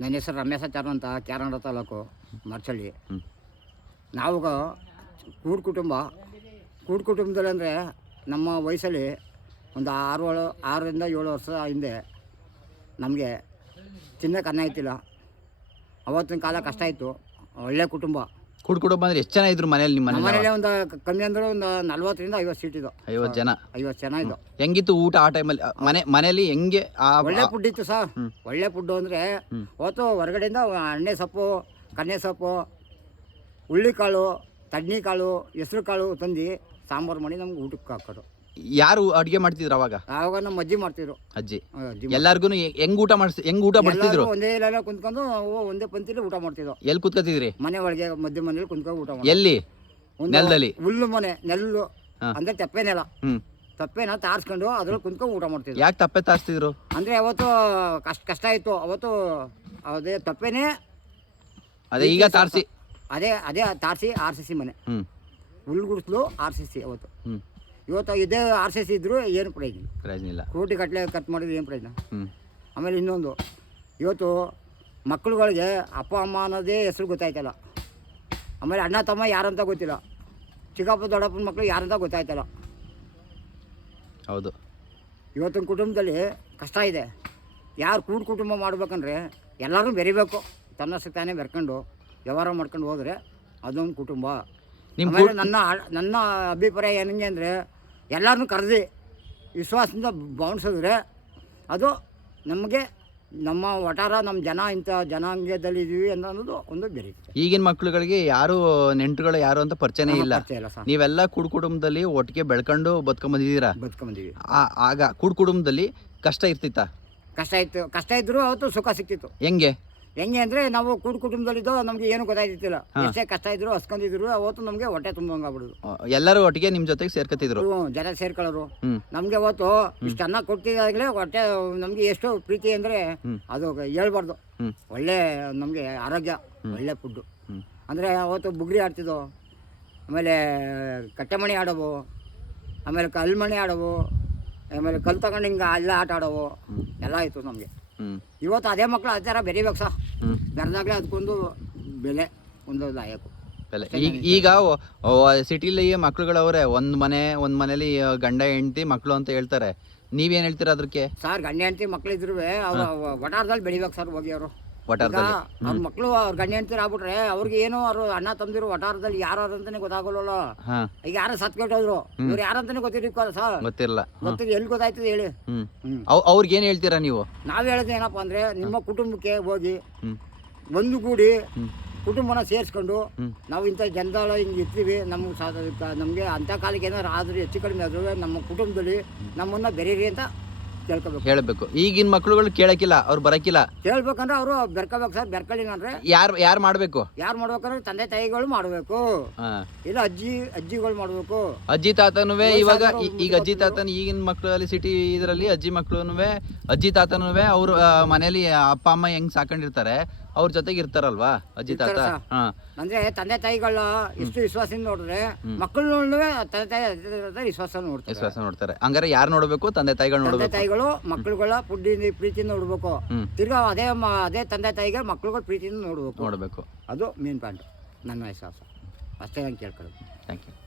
ನನ್ನ ಹೆಸರು ರಮೇಶಾಚಾರ ಅಂತ ಕ್ಯಾರಂಡ ತಾಲೂಕು ಮರ್ಚಳ್ಳಿ. ನಾವು ಕೂಡು ಕುಟುಂಬ ಕೂಡು ಕುಟುಂಬದಲ್ಲಿ ಅಂದರೆ ನಮ್ಮ ವಯಸ್ಸಲ್ಲಿ ಒಂದು ಆರು ಏಳು ಆರರಿಂದ ಏಳು ವರ್ಷ ಹಿಂದೆ ನಮಗೆ ತಿನ್ನೋಕೆ ಅನ್ನ ಇತ್ತಿಲ್ಲ ಅವತ್ತಿನ ಕಾಲ ಕಷ್ಟ ಇತ್ತು. ಒಳ್ಳೆ ಕುಟುಂಬ. ಕುಡ್ ಬಂದ್ರೆ ಎಷ್ಟು ಜನ ಇದ್ರು ಮನೇಲಿ ನಿಮ್ಮ ಮನೇಲಿ? ಮನೇಲಿ ಒಂದು ಕಮ್ಮಿ ಅಂದ್ರೆ ಒಂದು ನಲ್ವತ್ತರಿಂದ ಐವತ್ತು ಸೀಟ್ ಇದು. ಐವತ್ತು ಜನ? ಐವತ್ತು ಜನ ಇದು. ಹೆಂಗಿತ್ತು ಊಟ ಆ ಟೈಮಲ್ಲಿ? ಮನೆ ಮನೇಲಿ ಹೆಂಗೆ ಆ ಒಳ್ಳೆ ಫುಡ್ ಇತ್ತು ಸರ್. ಒಳ್ಳೆ ಫುಡ್ ಅಂದರೆ. ಅವತ್ತು ಹೊರಗಡೆಯಿಂದ ಅಣ್ಣೆ ಸೊಪ್ಪು ಕನ್ನೆ ಸೊಪ್ಪು ಹುಳ್ಳಿಕಾಳು ತಡ್ನಿಕಾಳು ಹೆಸ್ರು ಕಾಳು ತಂದು ಸಾಂಬಾರು ಮಾಡಿ ನಮ್ಗೆ ಊಟಕ್ಕೆ ಹಾಕೋರು ಯಾರು ಅಡುಗೆ ಮಾಡ್ತಿದ್ರು ಅವಾಗ? ಆವಾಗ ನಮ್ಮ ಅಜ್ಜಿ ಮಾಡ್ತಿದ್ರು. ಅಜ್ಜಿ. ಆ, ಅಜ್ಜಿ ಎಲ್ಲಾರ್ಗು ಹೆಂಗ್ ಊಟ ಮಾಡಿಸ್ ಹೆಂಗ್ ಊಟ ಮಾಡ್ತಿದ್ರು? ಎಲ್ಲರೂ ಒಂದೇ ಎಲ್ಲ ಕುಂತ್ಕೊಂಡು ಒಂದೇ ಪಂಕ್ತಿಲಿ ಊಟ ಮಾಡ್ತಿದ್ರು. ಎಲ್ಲಿ ಕುತ್ಕೋತಿದ್ರಿ? ಮನೆ ಒಳಗೆ ಮಧ್ಯ ಮನೇಲಿ ಕುಂತ್ಕೊಂಡು ಊಟ ಎಲ್ಲಿ? ನೆಲದಲ್ಲಿ? ಹುಲ್ಲು ಮನೆ ನೆಲ್ಲು. ಹಾ. ಅಂದ್ರೆ ತಪ್ಪೆ ನೆಲ. ಹ್ಮ್. ತಪ್ಪೆನ ತಾರ್ಸ್ಕೊಂಡು ಅದ್ರಲ್ಲಿ ಕುಂತ್ಕೊಂಡು ಊಟ ಮಾಡ್ತಿದ್ರು. ಯಾಕೆ ತಪ್ಪೆ ತಾರಿಸ್ತಿದ್ರು? ಅಂದ್ರೆ ಅವತ್ತು ಕಷ್ಟ ಕಷ್ಟ ಇತ್ತು. ಅವತ್ತು ಅದೇ ತಪ್ಪೇನೆ ಅದೇ ಈಗ ತಾರ್ಸಿ ಅದೇ ಅದೇ ತಾರ್ಸಿ ಆರ್ ಸಿ ಸಿ ಮನೆ. ಹುಲ್ಲು ಗುಡಿಸ್ಲು ಆರ್ ಸಿ ಸಿ ಅವತ್ತು. ಹ್ಮ್. ಇವತ್ತು ಇದೇ ಆರ್ ಸಿ ಸಿ ಇದ್ರು ಏನು ಪ್ರಯೋಜನ ಪ್ರಯೋಜನ ಇಲ್ಲ. ಕೋಟಿ ಕಟ್ಲೆ ಖರ್ಚು ಮಾಡಿದ್ರೆ ಏನು ಪ್ರಯೋಜನ? ಆಮೇಲೆ ಇನ್ನೊಂದು ಇವತ್ತು ಮಕ್ಕಳುಗಳಿಗೆ ಅಪ್ಪ ಅಮ್ಮ ಅನ್ನೋದೇ ಹೆಸರು ಗೊತ್ತಾಯ್ತಲ್ಲ. ಆಮೇಲೆ ಅಣ್ಣ ತಮ್ಮ ಯಾರಂತ ಗೊತ್ತಿಲ್ಲ. ಚಿಕ್ಕಪ್ಪ ದೊಡ್ಡಪ್ಪನ ಮಕ್ಕಳು ಯಾರಂತ ಗೊತ್ತಾಯ್ತಲ್ಲ. ಹೌದು. ಇವತ್ತಿನ ಕುಟುಂಬದಲ್ಲಿ ಕಷ್ಟ ಇದೆ. ಯಾರು ಕೂಡು ಕುಟುಂಬ ಮಾಡ್ಬೇಕಂದ್ರೆ ಎಲ್ಲರೂ ಬೆರಿಬೇಕು. ತನ್ನಷ್ಟಕ್ಕೆ ತಾನೇ ಬೆರ್ಕೊಂಡು ವ್ಯವಹಾರ ಮಾಡ್ಕೊಂಡು ಹೋದರೆ ಅದೊಂದು ಕುಟುಂಬ. ನಿಮ್ಮ ನನ್ನ ನನ್ನ ಅಭಿಪ್ರಾಯ ಏನಂಗೆ ಅಂದರೆ ಎಲ್ಲರನ್ನೂ ಕರೆದು ವಿಶ್ವಾಸದಿಂದ ಭಾವಿಸಿದ್ರೆ ಅದು ನಮಗೆ ನಮ್ಮ ವಟಾರ ನಮ್ಮ ಜನ ಇಂಥ ಜನಾಂಗದಲ್ಲಿ ಇದೀವಿ ಅನ್ನೋದು ಒಂದು ಬೇರೆ ಈಗಿನ ಮಕ್ಕಳುಗಳಿಗೆ ಯಾರು ನೆಂಟರುಗಳು ಯಾರು ಅಂತ ಪರಿಚಯನೇ ಇಲ್ಲ. ಪರಿಚಯ ಇಲ್ಲ ಸರ್. ನೀವೆಲ್ಲ ಕುಡ್ ಕುಟುಂಬದಲ್ಲಿ ಒಟ್ಟಿಗೆ ಬೆಳ್ಕೊಂಡು ಬದುಕೊಂಬಂದಿದ್ದೀರಾ? ಬದುಕೊಂಬಂದೀವಿ ಆ- ಆಗ ಕುಡ್ ಕುಟುಂಬದಲ್ಲಿ ಕಷ್ಟ ಇರ್ತಿತ್ತ? ಕಷ್ಟ ಇತ್ತು ಕಷ್ಟ ಇದ್ದರೂ ಅವತ್ತು ಸುಖ ಸಿಕ್ತಿತ್ತು. ಹೆಂಗೆ? ಹೆಂಗೆ ಅಂದ್ರೆ ನಾವು ಕೂಡು ಕುಟುಂಬದಲ್ಲಿದ್ದೋ ನಮ್ಗೆ ಏನು ಗೊತ್ತಾಗ್ತಿಲ್ಲ. ಎಷ್ಟೇ ಕಷ್ಟ ಇದ್ರು ಹಸ್ಕೊಂಡಿದ್ರು ಅವತ್ತು ನಮ್ಗೆ ಹೊಟ್ಟೆ ತುಂಬಂಗ್ ಆಗ್ಬಿಡುದು. ಎಲ್ಲರೂ ಒಟ್ಟಿಗೆ ನಿಮ್ ಜೊತೆಗೆ ಸೇರ್ಕತ್ತಿದ್ರು. ಜನ ಸೇರ್ಕೊಳ್ಳೋರು. ನಮ್ಗೆ ಅವತ್ತು ಇಷ್ಟು ಅನ್ನ ಕೊಟ್ಟಿದ್ದಾಗಲೇ ಹೊಟ್ಟೆ ನಮ್ಗೆ ಎಷ್ಟು ಪ್ರೀತಿ ಅಂದ್ರೆ ಅದು ಹೇಳ್ಬಾರ್ದು. ಹ್ಮ್. ಒಳ್ಳೆ ನಮಗೆ ಆರೋಗ್ಯ ಒಳ್ಳೆ ಫುಡ್ಡು ಅಂದ್ರೆ ಅಂದರೆ ಅವತ್ತು ಬುಗ್ರಿ ಆಡ್ತಿದ್ದೋ ಆಮೇಲೆ ಕಟ್ಟೆಮಣಿ ಆಡೋವು. ಆಮೇಲೆ ಕಲ್ಮಣಿ ಆಡೋವು. ಆಮೇಲೆ ಕಲ್ ತಗೊಂಡು ಹಿಂಗೆ ಎಲ್ಲ ಆಟ ಆಡೋವು. ಎಲ್ಲ ಇತ್ತು ನಮಗೆ. ಇವತ್ತು ಅದೇ ಮಕ್ಕಳು ಅದೇ ಥರ ಬೆರಿಬೇಕು ಸಹ ಬೆರೆದಾಗಲೇ ಅದಕ್ಕೊಂದು ಬೆಲೆ ಒಂದು ಲಾಯಕು. ಈಗ ಈಗ ಸಿಟಿಲಿ ಮಕ್ಳುಗಳವ್ರೆ ಒಂದ್ ಮನೆ ಒಂದ್ ಮನೇಲಿ ಗಂಡ ಹೆಂಡತಿ ಮಕ್ಕಳು ಅಂತ ಹೇಳ್ತಾರೆ. ನೀವೇನ್ ಹೇಳ್ತೀರಾ ಅದಕ್ಕೆ ಸರ್ ಗಂಡ ಹೆಂಡತಿ ಮಕ್ಳಿದ್ರು ಅವ್ರ ವಟಾರದಲ್ಲಿ ಬೆಳಿಬೇಕು ಸರ್ ಹೋಗಿ ಅವರು ಈಗ ವಟಾರದಲ್ಲಿ ಅವ್ರ ಮಕ್ಕಳು ಅವ್ರ ಗಂಡ ಹೆಂಡತಿ ಆಗ್ಬಿಟ್ರೆ ಅವ್ರಿಗೆ ಏನು ಅವ್ರು ಅಣ್ಣ ತಂದಿರು ವಟಾರದಲ್ಲಿ ಯಾರು ಅಂತಾನೆ ಗೊತ್ತಾಗಲ್ಲ ಹಾ. ಈಗ ಯಾರು ಸತ್ಕೆಟ್ಟೋದ್ರು ಇವ್ರು ಯಾರಂತಾನೆ ಗೊತ್ತಿರಲಿಕ್ಕಲ್ಲ ಸರ್. ಗೊತ್ತಿಲ್ಲ. ಮತ್ತೆ ಎಲ್ಲಿ ಗೊತ್ತಾಯ್ತದೆ ಹೇಳಿ. ಹ್ಮ್. ಅವ್ರಿಗೆ ಏನ್ ಹೇಳ್ತೀರಾ ನೀವು? ನಾವ್ ಹೇಳೋದು ಏನಪ್ಪಾ ಅಂದ್ರೆ ನಿಮ್ಮ ಕುಟುಂಬಕ್ಕೆ ಹೋಗಿ ಬಂದು ಒಂದು ಕೂಡಿ ಕುಟುಂಬನ ಸೇರಿಸ್ಕೊಂಡು. ನಾವು ಇಂಥ ಜನದಾಳ ಹಿಂಗೆ ಇರ್ತೀವಿ ನಮ್ಗೆ ನಮಗೆ ಅಂಥ ಕಾಲಕ್ಕೆ ಏನಾದ್ರು ಆದರೂ ಹೆಚ್ಚು ಕಡಿಮೆ ಆದರೂ ನಮ್ಮ ಕುಟುಂಬದಲ್ಲಿ ನಮ್ಮನ್ನ ಬೆರೀರಿ ಅಂತ ಕೇಳ್ಕೊಬೇಕು. ಹೇಳ್ಬೇಕು. ಈಗಿನ ಮಕ್ಳುಗಳು ಕೇಳಕ್ಕಿಲ್ಲ ಅವ್ರು ಬರಕಿಲ್ಲ. ಕೇಳ್ಬೇಕಂದ್ರೆ ಅವರು ಬೆರ್ಕೋಬೇಕು ಸರ್ ಬೆರ್ಕೊಳ್ಳಿಲ್ಲ ಅಂದ್ರೆ? ಯಾರು ಯಾರು ಮಾಡ್ಬೇಕು? ಯಾರು ಮಾಡ್ಬೇಕಂದ್ರೆ ತಂದೆ ತಾಯಿಗಳು ಮಾಡಬೇಕು. ಹಾ. ಇಲ್ಲ ಅಜ್ಜಿ ಅಜ್ಜಿಗಳು ಮಾಡಬೇಕು. ಅಜ್ಜಿ ತಾತನುವೆ ಇವಾಗ ಈ- ಈಗ ಅಜ್ಜಿ ತಾತನ ಈಗಿನ ಮಕ್ಕಳಲ್ಲಿ ಸಿಟಿ ಇದರಲ್ಲಿ ಅಜ್ಜಿ ಮಕ್ಳುನುವೆ ಅಜ್ಜಿ ತಾತನುವೆ ಅವ್ರ ಮನೇಲಿ ಅಪ್ಪ ಅಮ್ಮ ಹೆಂಗ್ ಸಾಕೊಂಡಿರ್ತಾರೆ ಅವ್ರ ಜೊತೆಗೆ ಇರ್ತಾರಲ್ವಾ ಅಜ್ಜಿ ತಾತ? ಇರ್ತಾರೆ ಹಾ. ಅಂದ್ರೆ ತಂದೆ ತಾಯಿಗಳ ಇಷ್ಟು ವಿಶ್ವಾಸದಿಂದ ನೋಡಿದ್ರೆ ಮಕ್ಕಳು ತಂದೆ ತಾಯಿ ಅಜ್ಜಿ ವಿಶ್ವಾಸ ನೋಡ್ತಾರೆ ವಿಶ್ವಾಸ ನೋಡ್ತಾರೆ. ಹಂಗಾರೆ ಯಾರು ನೋಡ್ಬೇಕು? ತಂದೆ ತಾಯಿಗಳು ತಂದೆ ನೋಡ್ಬೇಕು. ತಾಯಿಗಳು ಮಕ್ಕಳುಗಳ ಫುಡ್ಡಿಂದ ಪ್ರೀತಿಯಿಂದ ನೋಡ್ಬೇಕು. ತಿರ್ಗಾ ಅದೇ ಮ- ಅದೇ ತಂದೆ ತಾಯಿಗೆ ಮಕ್ಕಳುಗಳ ಪ್ರೀತಿಯಿಂದ ನೋಡ್ಬೇಕು. ನೋಡಬೇಕು. ಅದು ಮೇನ್ ಪಾಯಿಂಟ್ ನನ್ನ ವಿಶ್ವಾಸ ಅಷ್ಟೇ ನಾನು ಕೇಳ್ಕೊಳ್ಳೋದು. Thank you